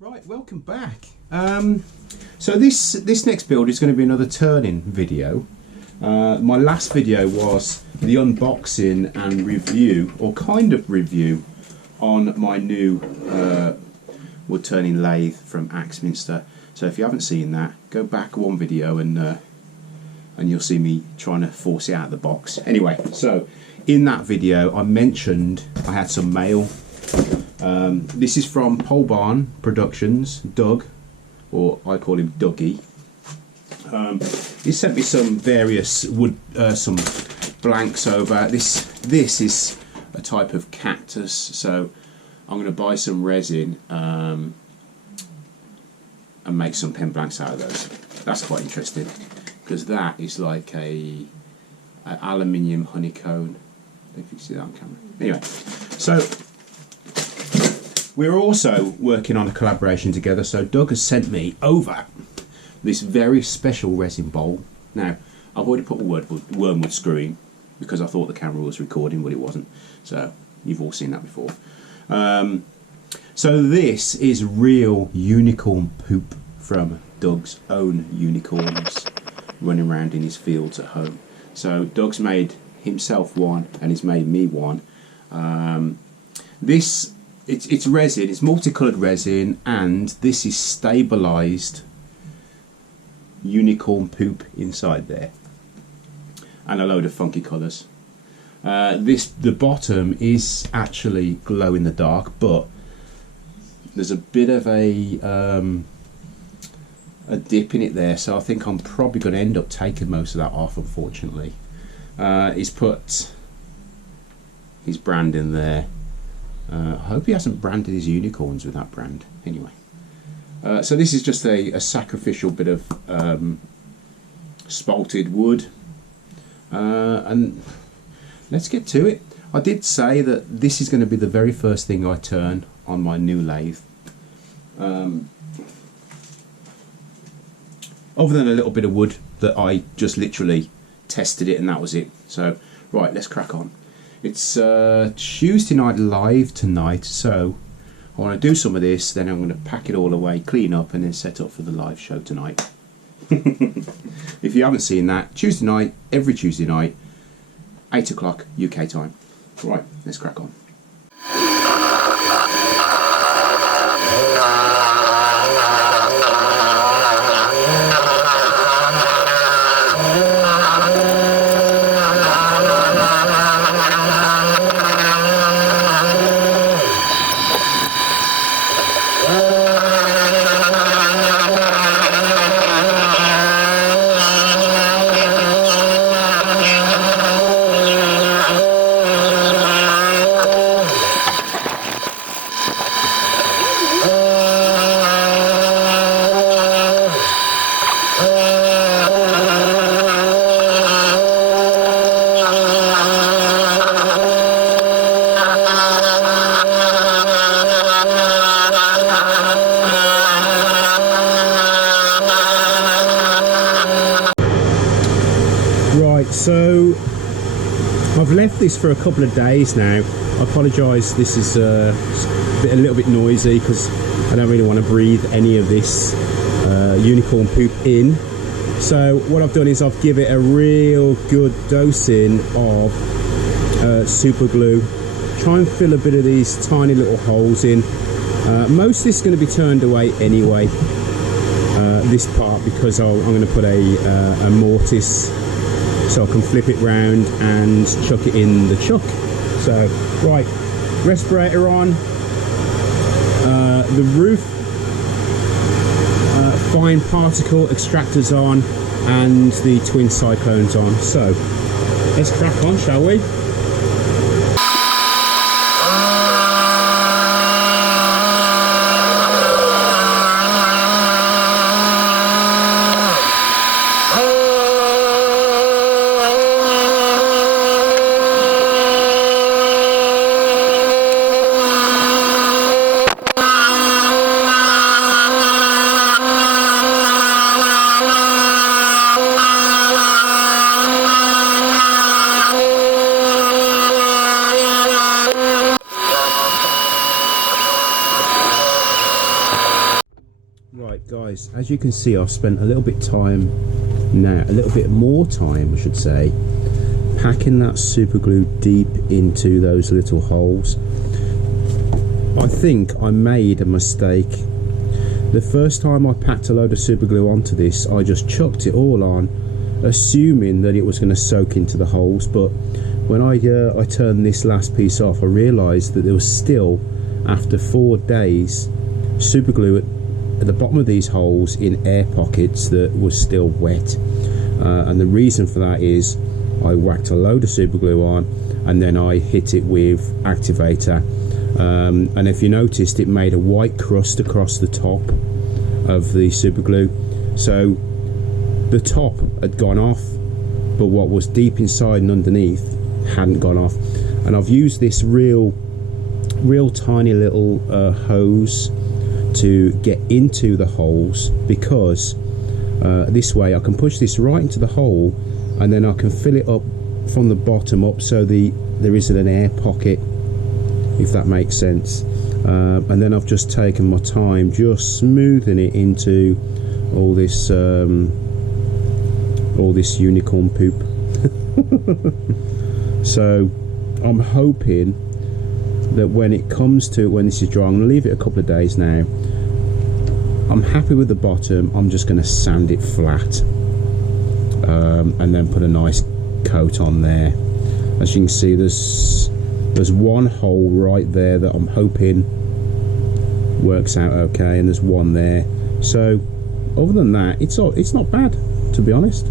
Right, welcome back. So this next build is going to be another turning video. My last video was the unboxing and review, or kind of review, on my new wood turning lathe from Axminster. So if you haven't seen that, go back one video and you'll see me trying to force it out of the box. Anyway, so in that video I mentioned I had some mail. This is from Pohl Barn Roductions, Doug, or I call him Dougie. He sent me some various wood, some blanks over. This is a type of cactus, so I'm going to buy some resin and make some pen blanks out of those. That's quite interesting, because that is like an aluminium honeycomb. If you see that on camera. Anyway, so we're also working on a collaboration together. So Doug has sent me over this very special resin bowl. Now, I've already put a wormwood screw in because I thought the camera was recording, but it wasn't. So you've all seen that before. So this is real unicorn poop from Doug's own unicorns running around in his fields at home. So Doug's made himself one and he's made me one. It's resin, it's multicoloured resin, and this is stabilised unicorn poop inside there, and a load of funky colours. The bottom is actually glow in the dark, but there's a bit of a dip in it there, so I think I'm probably going to end up taking most of that off, unfortunately. He's put his brand in there. I hope he hasn't branded his unicorns with that brand. Anyway, so this is just a sacrificial bit of spalted wood, and let's get to it. I did say that this is going to be the very first thing I turn on my new lathe, other than a little bit of wood that I just literally tested it and that was it. So right, let's crack on. It's Tuesday night live tonight, so I want to do some of this, then I'm going to pack it all away, clean up, and then set up for the live show tonight. If you haven't seen that, Tuesday night, every Tuesday night, 8 o'clock UK time. Right, let's crack on. So I've left this for a couple of days now. I apologise, this is a little bit noisy because I don't really want to breathe any of this unicorn poop in. So what I've done is I've given it a real good dosing of super glue. Try and fill a bit of these tiny little holes in. Most of this is going to be turned away anyway, this part, because I'm going to put a mortise, so I can flip it round and chuck it in the chuck. So, right, respirator on, the roof fine particle extractors on, and the twin cyclones on. So, let's crack on, shall we? Right guys, as you can see, I've spent a little bit more time I should say, packing that super glue deep into those little holes. I think I made a mistake. The first time I packed a load of super glue onto this, I just chucked it all on, assuming that it was going to soak into the holes, but when I turned this last piece off, I realised that there was still, after 4 days, super glue at the bottom of these holes in air pockets that was still wet. And the reason for that is I whacked a load of super glue on and then I hit it with activator, and if you noticed, it made a white crust across the top of the super glue. So the top had gone off, but what was deep inside and underneath hadn't gone off. And I've used this real tiny little hose to get into the holes, because this way I can push this right into the hole and then I can fill it up from the bottom up, so there isn't an air pocket, if that makes sense. And then I've just taken my time just smoothing it into all this unicorn poop. So I'm hoping that when this is dry, I'm going to leave it a couple of days now. I'm happy with the bottom. I'm just going to sand it flat, and then put a nice coat on there. As you can see, there's one hole right there that I'm hoping works out okay, and there's one there. So other than that, it's not bad, to be honest.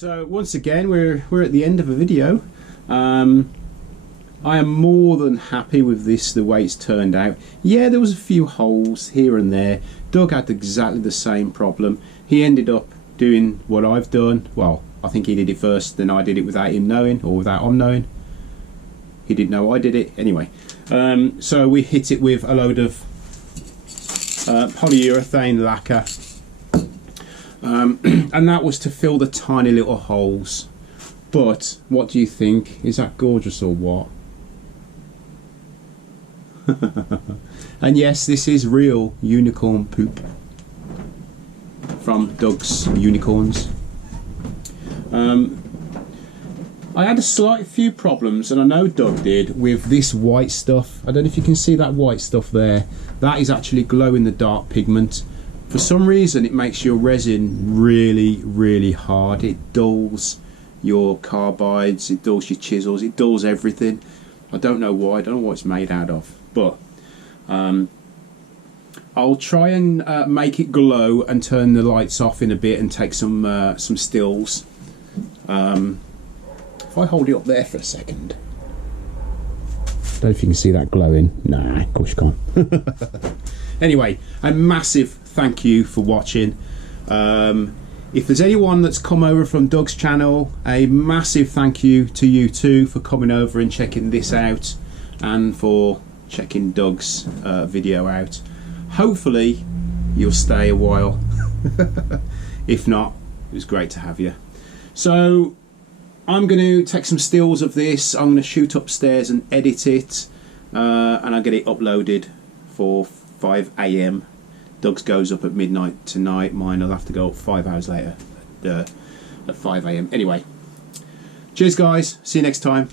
So once again we're at the end of a video. I am more than happy with this, the way it's turned out. Yeah, there was a few holes here and there. Doug had exactly the same problem. He ended up doing what I've done. Well, I think he did it first, then I did it without him knowing, or without him knowing. He didn't know I did it. Anyway, so we hit it with a load of polyurethane lacquer. And that was to fill the tiny little holes. But what do you think? Is that gorgeous or what? And yes, this is real unicorn poop from Doug's Unicorns. I had a slight few problems, and I know Doug did, with this white stuff. I don't know if you can see that white stuff there. That is actually glow in the dark pigment. For some reason it makes your resin really hard. It dulls your carbides, it dulls your chisels, it dulls everything. I don't know why, I don't know what it's made out of, but I'll try and make it glow and turn the lights off in a bit and take some stills. If I hold it up there for a second. Don't know if you can see that glowing. Nah, of course you can't. Anyway, a massive thank you for watching. If there's anyone that's come over from Doug's channel, a massive thank you to you too for coming over and checking this out, and for checking Doug's video out. Hopefully you'll stay a while. If not, it was great to have you. So I'm going to take some stills of this. I'm going to shoot upstairs and edit it, and I'll get it uploaded for 5 AM. Doug's goes up at midnight tonight. Mine will have to go up 5 hours later at 5 AM. Anyway, cheers guys, see you next time.